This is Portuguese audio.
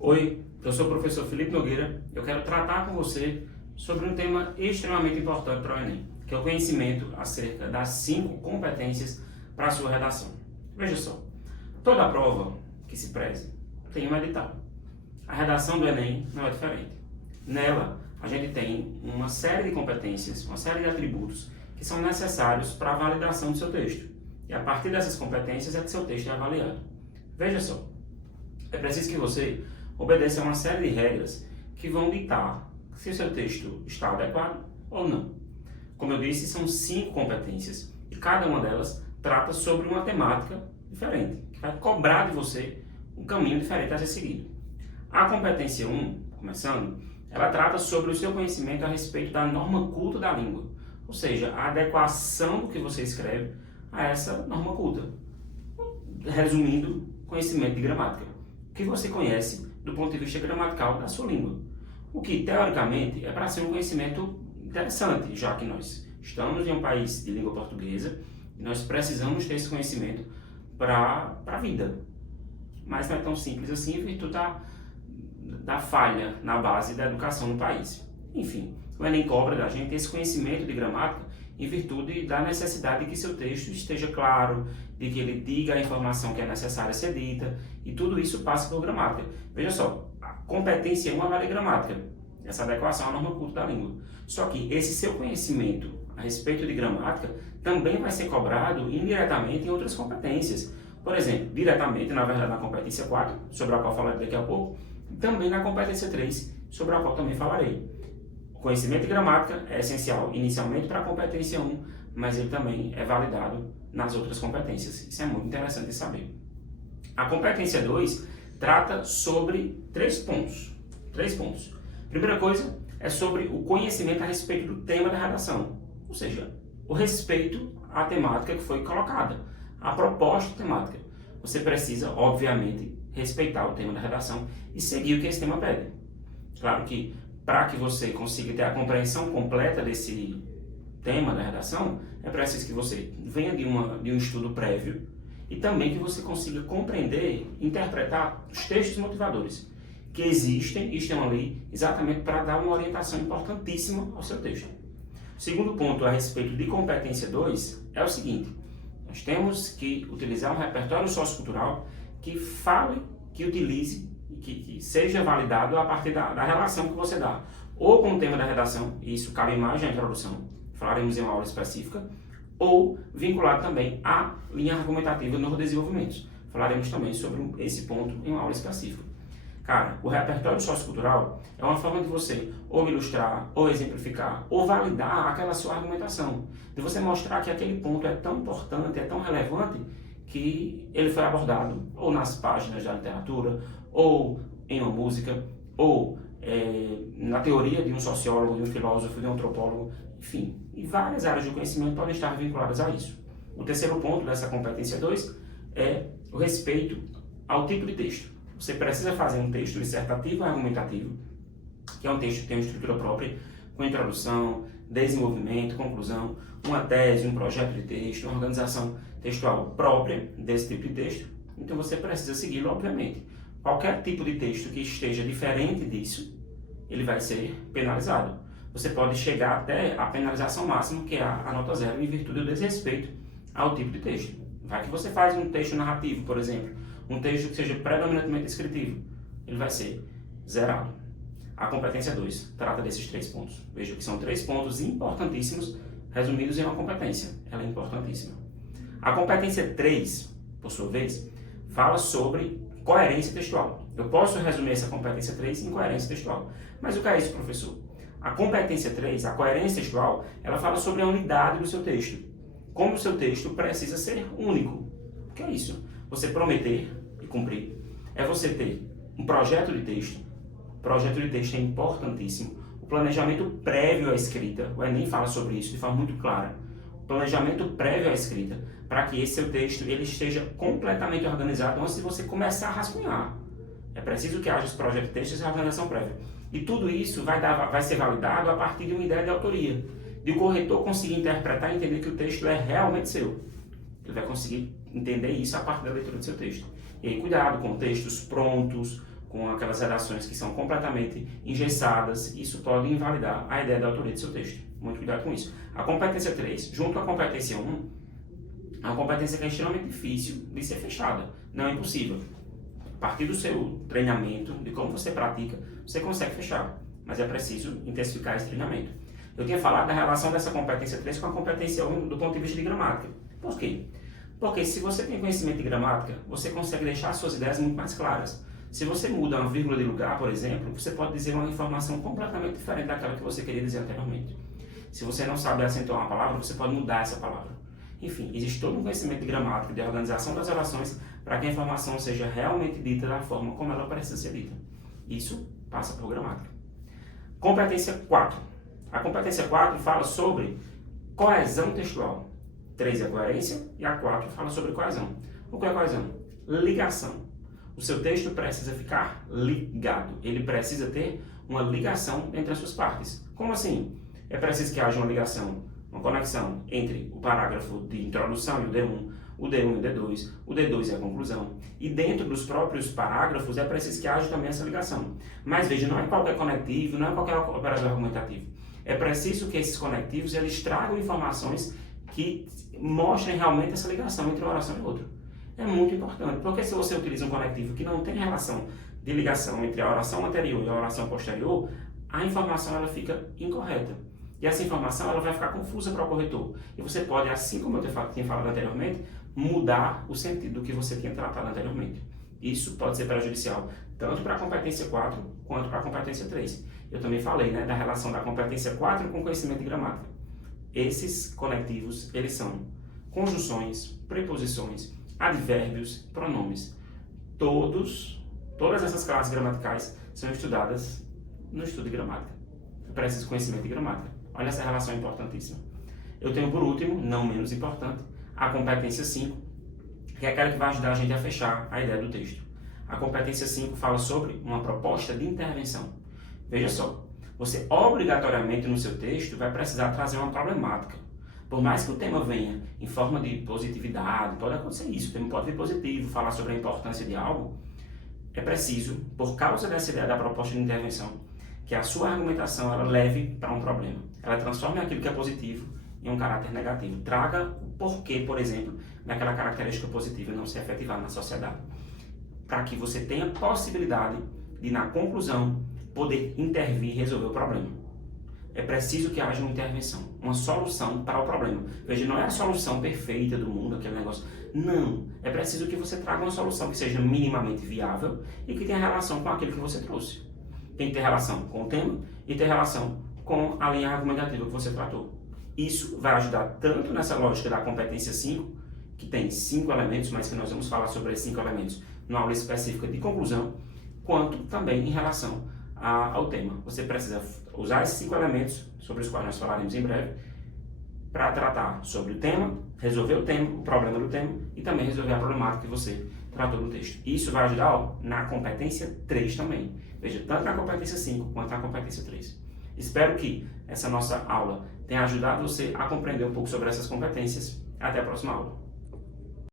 Oi, eu sou o professor Felipe Nogueira. Eu quero tratar com você sobre um tema extremamente importante para o Enem, que é o conhecimento acerca das 5 competências para a sua redação. Veja só, toda prova que se preze tem um edital. A redação do Enem não é diferente. Nela, a gente tem uma série de competências, uma série de atributos que são necessários para a validação do seu texto. E a partir dessas competências é que seu texto é avaliado. Veja só, é preciso que você obedeça a uma série de regras que vão ditar se o seu texto está adequado ou não. Como eu disse, são 5 competências e cada uma delas trata sobre uma temática diferente, que vai cobrar de você um caminho diferente a ser seguido. A competência 1, começando, ela trata sobre o seu conhecimento a respeito da norma culta da língua, ou seja, a adequação do que você escreve a essa norma culta. Resumindo, conhecimento de gramática. O que você conhece do ponto de vista gramatical da sua língua. O que, teoricamente, é para ser um conhecimento interessante, já que nós estamos em um país de língua portuguesa e nós precisamos ter esse conhecimento para a vida. Mas não é tão simples assim em virtude da falha na base da educação no país. Enfim, o Enem cobra da gente esse conhecimento de gramática em virtude da necessidade de que seu texto esteja claro, de que ele diga a informação que é necessária ser dita, e tudo isso passa por gramática. Veja só, a competência 1 avalia gramática, essa adequação à norma culta da língua. Só que esse seu conhecimento a respeito de gramática também vai ser cobrado indiretamente em outras competências. Por exemplo, diretamente, na verdade, na competência 4, sobre a qual falarei daqui a pouco, e também na competência 3, sobre a qual também falarei. O conhecimento de gramática é essencial inicialmente para a competência 1, mas ele também é validado nas outras competências. Isso é muito interessante de saber. A competência 2 trata sobre 3 pontos. 3 pontos. Primeira coisa é sobre o conhecimento a respeito do tema da redação, ou seja, o respeito à temática que foi colocada, a proposta temática. Você precisa, obviamente, respeitar o tema da redação e seguir o que esse tema pede. Claro que para que você consiga ter a compreensão completa desse tema da redação, é preciso que você venha de um estudo prévio e também que você consiga compreender e interpretar os textos motivadores que existem e estão ali exatamente para dar uma orientação importantíssima ao seu texto. O segundo ponto a respeito de competência 2 é o seguinte: nós temos que utilizar um repertório sociocultural que fale, que utilize, que seja validado a partir da relação que você dá, ou com o tema da redação, e isso cabe mais na introdução, falaremos em uma aula específica, ou vinculado também à linha argumentativa nos desenvolvimentos. Falaremos também sobre esse ponto em uma aula específica. Cara, o repertório sociocultural é uma forma de você ou ilustrar, ou exemplificar, ou validar aquela sua argumentação, de você mostrar que aquele ponto é tão importante, é tão relevante, que ele foi abordado ou nas páginas da literatura, ou em uma música, ou na teoria de um sociólogo, de um filósofo, de um antropólogo, enfim. E várias áreas de conhecimento podem estar vinculadas a isso. O terceiro ponto dessa competência 2 é o respeito ao tipo de texto. Você precisa fazer um texto dissertativo e argumentativo, que é um texto que tem uma estrutura própria, com introdução, desenvolvimento, conclusão, uma tese, um projeto de texto, uma organização textual própria desse tipo de texto. Então você precisa segui-lo, obviamente. Qualquer tipo de texto que esteja diferente disso, ele vai ser penalizado. Você pode chegar até a penalização máxima, que é a nota 0, em virtude do desrespeito ao tipo de texto. Vai que você faz um texto narrativo, por exemplo, um texto que seja predominantemente descritivo, ele vai ser zerado. A competência 2 trata desses 3 pontos. Veja que são 3 pontos importantíssimos, resumidos em uma competência. Ela é importantíssima. A competência 3, por sua vez, fala sobre coerência textual. Eu posso resumir essa competência 3 em coerência textual. Mas o que é isso, professor? A competência 3, a coerência textual, ela fala sobre a unidade do seu texto. Como o seu texto precisa ser único. O que é isso? Você prometer e cumprir. É você ter um projeto de texto. O projeto de texto é importantíssimo. O planejamento prévio à escrita, o Enem fala sobre isso de forma muito clara. O planejamento prévio à escrita, para que esse seu texto ele esteja completamente organizado antes de você começar a rascunhar. É preciso que haja esse projeto de texto e essa organização prévia. E tudo isso vai ser validado a partir de uma ideia de autoria. De o corretor conseguir interpretar e entender que o texto é realmente seu. Ele vai conseguir entender isso a partir da leitura do seu texto. E aí, cuidado com textos prontos, com aquelas redações que são completamente engessadas, isso pode invalidar a ideia da autoria do seu texto. Muito cuidado com isso. A competência 3, junto à competência 1, é uma competência que é extremamente difícil de ser fechada. Não é impossível. A partir do seu treinamento, de como você pratica, você consegue fechar. Mas é preciso intensificar esse treinamento. Eu tinha falado da relação dessa competência 3 com a competência 1 do ponto de vista de gramática. Por quê? Porque se você tem conhecimento de gramática, você consegue deixar suas ideias muito mais claras. Se você muda uma vírgula de lugar, por exemplo, você pode dizer uma informação completamente diferente daquela que você queria dizer anteriormente. Se você não sabe acentuar uma palavra, você pode mudar essa palavra. Enfim, existe todo um conhecimento de gramática, de organização das orações, para que a informação seja realmente dita da forma como ela precisa ser dita. Isso passa por gramática. Competência 4. A competência 4 fala sobre coesão textual. 3 é a coerência e a 4 fala sobre coesão. O que é coesão? Ligação. O seu texto precisa ficar ligado. Ele precisa ter uma ligação entre as suas partes. Como assim? É preciso que haja uma ligação, uma conexão entre o parágrafo de introdução e o D1 e o D2, o D2 e a conclusão. E dentro dos próprios parágrafos é preciso que haja também essa ligação. Mas veja, não é qualquer conectivo, não é qualquer operador argumentativo. É preciso que esses conectivos eles tragam informações que mostrem realmente essa ligação entre uma oração e outra. É muito importante, porque se você utiliza um conectivo que não tem relação de ligação entre a oração anterior e a oração posterior, a informação ela fica incorreta. E essa informação ela vai ficar confusa para o corretor. E você pode, assim como eu tinha falado anteriormente, mudar o sentido do que você tinha tratado anteriormente. Isso pode ser prejudicial tanto para a competência 4 quanto para a competência 3. Eu também falei da relação da competência 4 com conhecimento de gramática. Esses conectivos, eles são conjunções, preposições, advérbios, pronomes. Todas essas classes gramaticais são estudadas no estudo de gramática. É preciso conhecimento de gramática. Olha essa relação importantíssima. Eu tenho, por último, não menos importante, a competência 5, que é aquela que vai ajudar a gente a fechar a ideia do texto. A competência 5 fala sobre uma proposta de intervenção. Veja só, você obrigatoriamente no seu texto vai precisar trazer uma problemática. Por mais que o tema venha em forma de positividade, pode acontecer isso, o tema pode vir positivo, falar sobre a importância de algo, é preciso, por causa dessa ideia da proposta de intervenção, que a sua argumentação ela leve para um problema. Ela transforme aquilo que é positivo em um caráter negativo. Traga o porquê, por exemplo, daquela característica positiva não se efetivar na sociedade. Para que você tenha possibilidade de, na conclusão, poder intervir e resolver o problema. É preciso que haja uma intervenção, uma solução para o problema. Veja, não é a solução perfeita do mundo, aquele negócio. Não. É preciso que você traga uma solução que seja minimamente viável e que tenha relação com aquilo que você trouxe. Tem que ter relação com o tema e ter relação com a linha argumentativa que você tratou. Isso vai ajudar tanto nessa lógica da competência 5, que tem 5 elementos, mas que nós vamos falar sobre esses 5 elementos numa aula específica de conclusão, quanto também em relação ao tema. Você precisa usar esses 5 elementos, sobre os quais nós falaremos em breve, para tratar sobre o tema, resolver o tema, o problema do tema e também resolver a problemática que você tratou no texto. Isso vai ajudar na competência 3 também. Veja, tanto na competência 5 quanto na competência 3. Espero que essa nossa aula tenha ajudado você a compreender um pouco sobre essas competências. Até a próxima aula.